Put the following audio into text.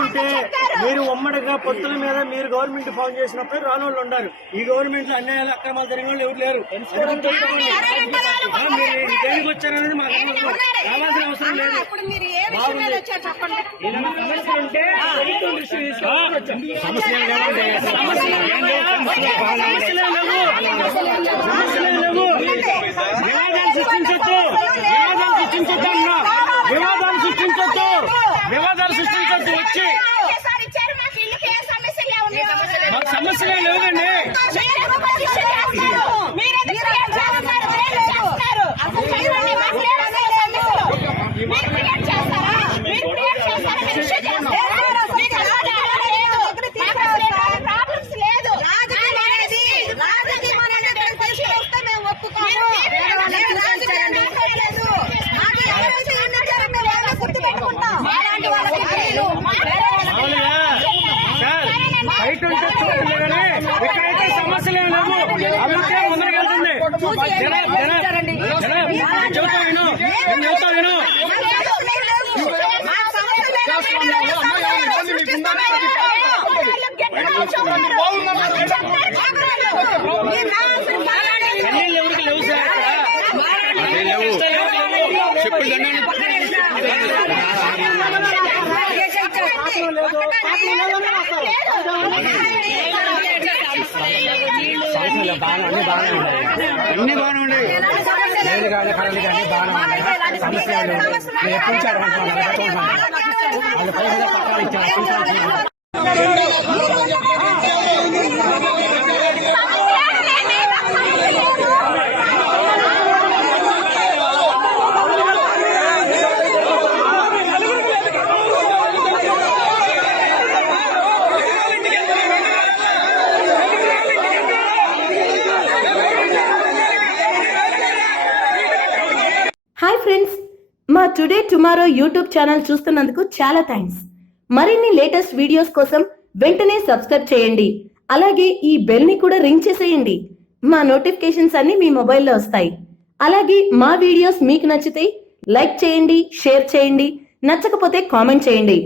ఉంటే మీరు ఉమ్మడిగా పొత్తుల మీద మీరు గవర్నమెంట్ ఫామ్ చేసినప్పుడు రాని వాళ్ళు ఉన్నారు. ఈ గవర్నమెంట్ లో అన్యాయాలు అక్రమాలు జరిగిన వాళ్ళు ఎవరు లేరు. దేనికి వచ్చారనేది మాకు రావాల్సిన అవసరం లేదు. వివాదాలు సృష్టించొద్దు వచ్చి మాకు సమస్యలే లేదండి. బయట ఉంటే చూడండి కానీ ఇక్కడైతే సమస్యలే లేవు. అందుకే ముందరకెళ్తుంది. చెబుతా విను, చెబుతా విను. పెళ్ళిళ్ళు ఎవరికి లేవు సార్, చెప్పులు అన్ని బాగానే ఉండేవి. లేదు కానీ కరెంట్ కానీ బాగానే ఉన్నాయి. సమస్యలు ఎప్పుడు ఇచ్చారు వాళ్ళు పైసలు పట్టాలు ఇచ్చారు. హాయ్ ఫ్రెండ్స్, మా టుడే టుమారో యూట్యూబ్ ఛానల్ చూస్తున్నందుకు చాలా థ్యాంక్స్. మరిన్ని లేటెస్ట్ వీడియోస్ కోసం వెంటనే సబ్స్క్రైబ్ చేయండి. అలాగే ఈ బెల్ ని కూడా రింగ్ చేసేయండి. మా నోటిఫికేషన్స్ అన్ని మీ మొబైల్లో వస్తాయి. అలాగే మా వీడియోస్ మీకు నచ్చితే లైక్ చేయండి, షేర్ చేయండి, నచ్చకపోతే కామెంట్ చేయండి.